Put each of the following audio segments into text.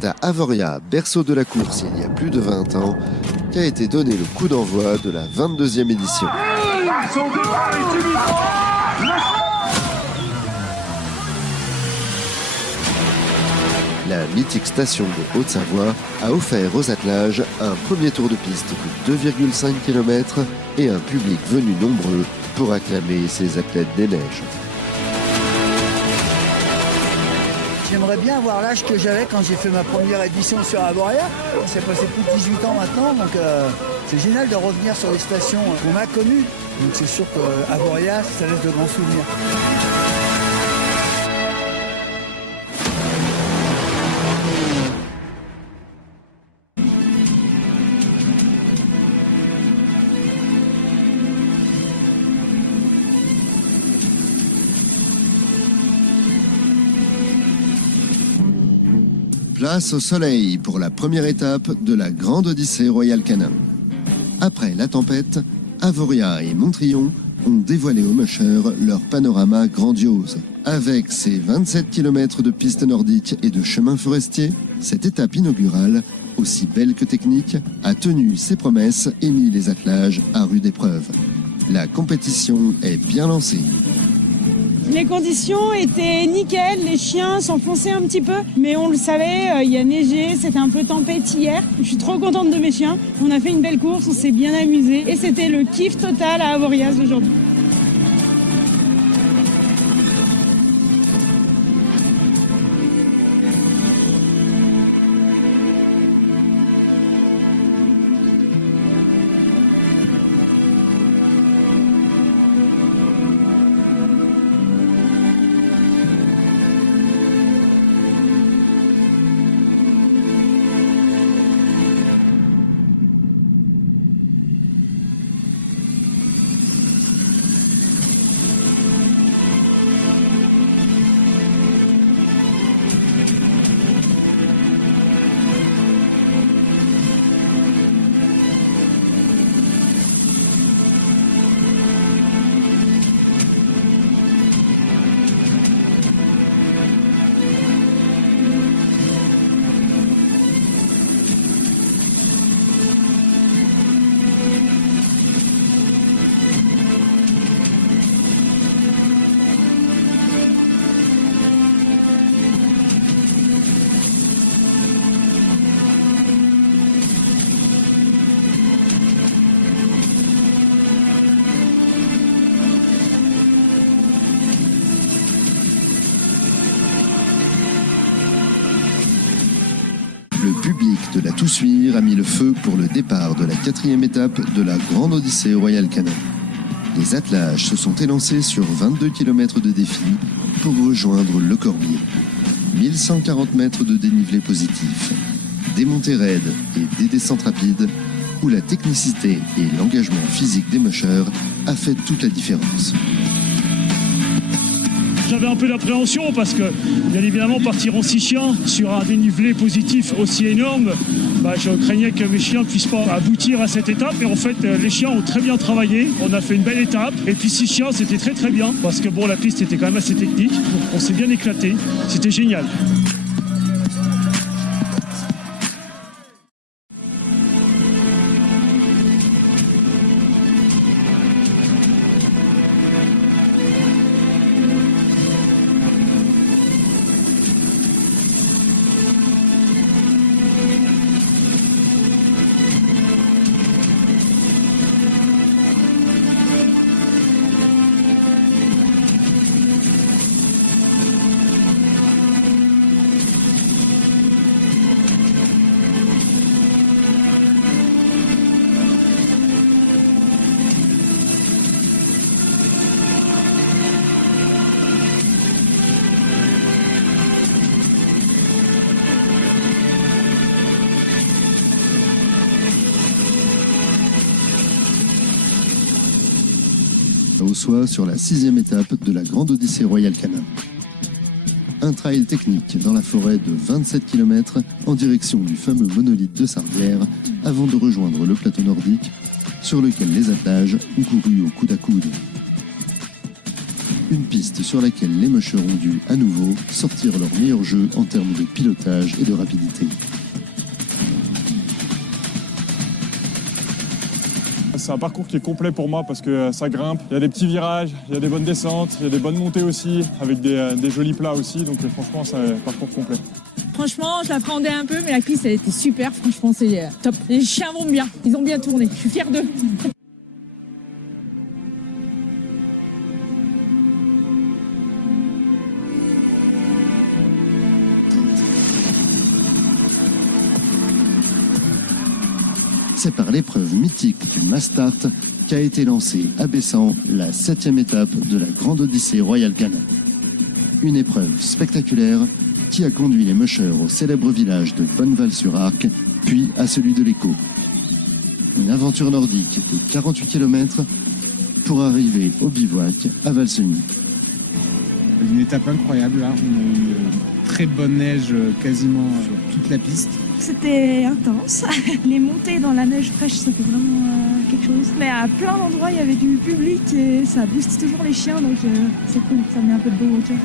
À Avoria, berceau de la course il y a plus de 20 ans, qu'a été donné le coup d'envoi de la 22e édition. La mythique station de Haute-Savoie a offert aux attelages un premier tour de piste de 2,5 km et un public venu nombreux pour acclamer ces athlètes des neiges. J'aimerais bien avoir l'âge que j'avais quand j'ai fait ma première édition sur Avoria. C'est passé plus de 18 ans maintenant, donc c'est génial de revenir sur les stations qu'on a connues. Donc c'est sûr qu'Avoria, ça laisse de grands souvenirs. Place au soleil pour la première étape de la Grande Odyssée Royal Canin. Après la tempête, Avoria et Montrion ont dévoilé aux mushers leur panorama grandiose. Avec ses 27 km de pistes nordiques et de chemins forestiers, cette étape inaugurale, aussi belle que technique, a tenu ses promesses et mis les attelages à rude épreuve. La compétition est bien lancée. Les conditions étaient nickel, les chiens s'enfonçaient un petit peu, mais on le savait, il y a neigé, c'était un peu tempête hier. Je suis trop contente de mes chiens, on a fait une belle course, on s'est bien amusé et c'était le kiff total à Avoriaz aujourd'hui. Le public de la Toussuire a mis le feu pour le départ de la 4e étape de la Grande Odyssée Royal Canin. Les attelages se sont élancés sur 22 km de défi pour rejoindre le Corbier. 1140 mètres de dénivelé positif, des montées raides et des descentes rapides où la technicité et l'engagement physique des mushers a fait toute la différence. J'avais un peu d'appréhension parce que, bien évidemment, partir en 6 chiens sur un dénivelé positif aussi énorme, je craignais que mes chiens ne puissent pas aboutir à cette étape. Et en fait, les chiens ont très bien travaillé. On a fait une belle étape. Et puis 6 chiens, c'était très très bien parce que la piste était quand même assez technique. Donc on s'est bien éclaté. C'était génial. Au soir sur la 6e étape de la Grande Odyssée Royal Canin. Un trail technique dans la forêt de 27 km en direction du fameux monolithe de Sardières avant de rejoindre le plateau nordique sur lequel les attelages ont couru au coude à coude. Une piste sur laquelle les mushers ont dû à nouveau sortir leur meilleur jeu en termes de pilotage et de rapidité. C'est un parcours qui est complet pour moi parce que ça grimpe, il y a des petits virages, il y a des bonnes descentes, il y a des bonnes montées aussi, avec des jolis plats aussi, donc franchement c'est un parcours complet. Franchement, je l'appréhendais un peu, mais la piste, elle était super. Franchement, c'est top. Les chiens vont bien. Ils ont bien tourné. Je suis fière d'eux. C'est par l'épreuve mythique du Mastart qu'a été lancée à Bessan la 7e étape de la Grande Odyssée Royal Canin. Une épreuve spectaculaire qui a conduit les mushers au célèbre village de Bonneval-sur-Arc, puis à celui de l'Écho. Une aventure nordique de 48 km pour arriver au bivouac à Valseny. Une étape incroyable, là. On a eu très bonne neige quasiment sur toute la piste. C'était intense. Les montées dans la neige fraîche, c'était vraiment quelque chose. Mais à plein d'endroits, il y avait du public et ça booste toujours les chiens, donc c'est cool, ça met un peu de beau au cœur.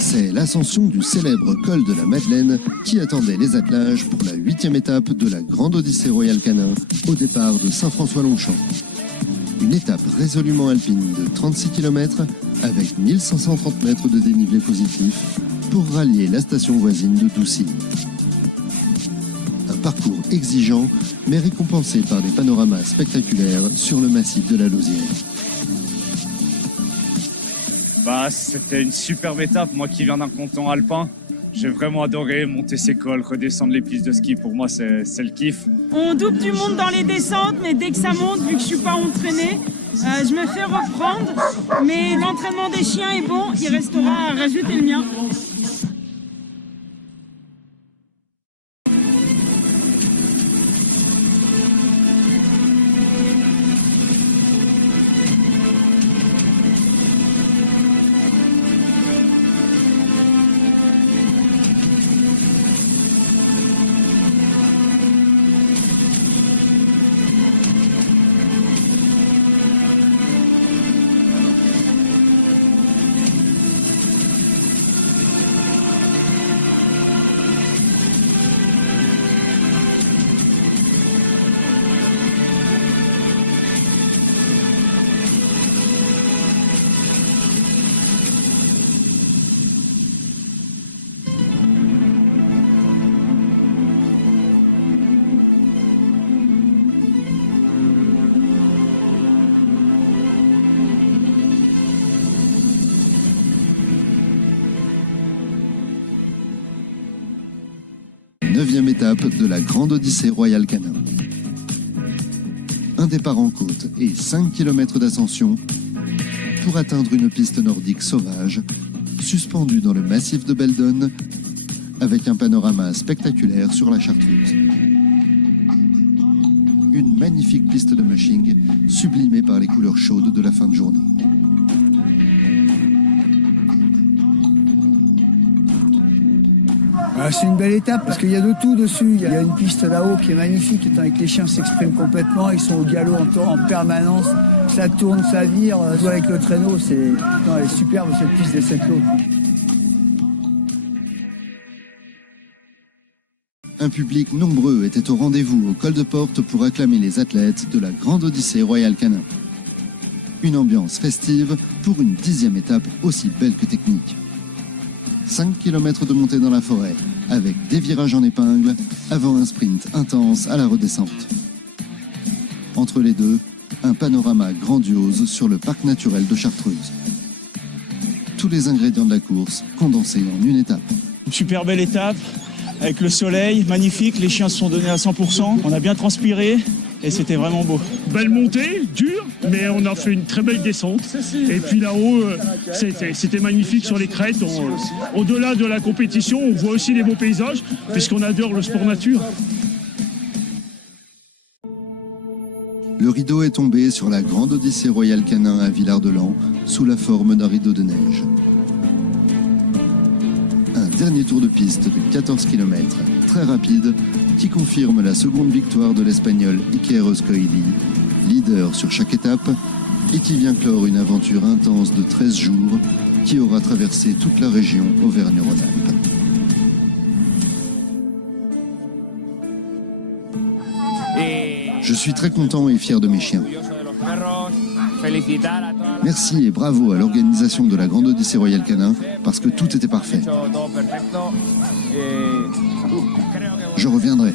C'est l'ascension du célèbre col de la Madeleine qui attendait les attelages pour la 8e étape de la Grande Odyssée Royal Canin au départ de Saint-François-Longchamp. Une étape résolument alpine de 36 km avec 1530 mètres de dénivelé positif pour rallier la station voisine de Doucy. Un parcours exigeant mais récompensé par des panoramas spectaculaires sur le massif de la Lausière. C'était une superbe étape, moi qui viens d'un canton alpin. J'ai vraiment adoré monter ces cols, redescendre les pistes de ski. Pour moi, c'est le kiff. On double du monde dans les descentes, mais dès que ça monte, vu que je suis pas entraînée, je me fais reprendre. Mais l'entraînement des chiens est bon, il restera à rajouter le mien. Neuvième étape de la Grande Odyssée Royal Canin. Un départ en côte et 5 km d'ascension pour atteindre une piste nordique sauvage, suspendue dans le massif de Beldon, avec un panorama spectaculaire sur la Chartreuse. Une magnifique piste de mushing, sublimée par les couleurs chaudes de la fin de journée. C'est une belle étape parce qu'il y a de tout dessus. Il y a une piste là-haut qui est magnifique, étant que les chiens s'expriment complètement, ils sont au galop en permanence. Ça tourne, ça vire, avec le traîneau, elle est superbe cette piste des 7 lots. Un public nombreux était au rendez-vous au col de porte pour acclamer les athlètes de la Grande Odyssée Royal Canin. Une ambiance festive pour une 10e étape aussi belle que technique. 5 km de montée dans la forêt, avec des virages en épingle, avant un sprint intense à la redescente. Entre les deux, un panorama grandiose sur le parc naturel de Chartreuse. Tous les ingrédients de la course condensés en une étape. Une super belle étape, avec le soleil, magnifique, les chiens se sont donnés à 100%, on a bien transpiré et c'était vraiment beau. Belle montée, dure, mais on a fait une très belle descente. Et puis là-haut, c'était magnifique sur les crêtes. Au-delà de la compétition, on voit aussi les beaux paysages, puisqu'on adore le sport nature. Le rideau est tombé sur la Grande Odyssée Royal Canin à Villard-de-Lans, sous la forme d'un rideau de neige. Un dernier tour de piste de 14 km, très rapide, qui confirme la seconde victoire de l'Espagnol Iker Euskoili, leader sur chaque étape, et qui vient clore une aventure intense de 13 jours qui aura traversé toute la région Auvergne-Rhône-Alpes. Je suis très content et fier de mes chiens. Merci et bravo à l'organisation de la Grande Odyssée Royal Canin parce que tout était parfait. Je reviendrai.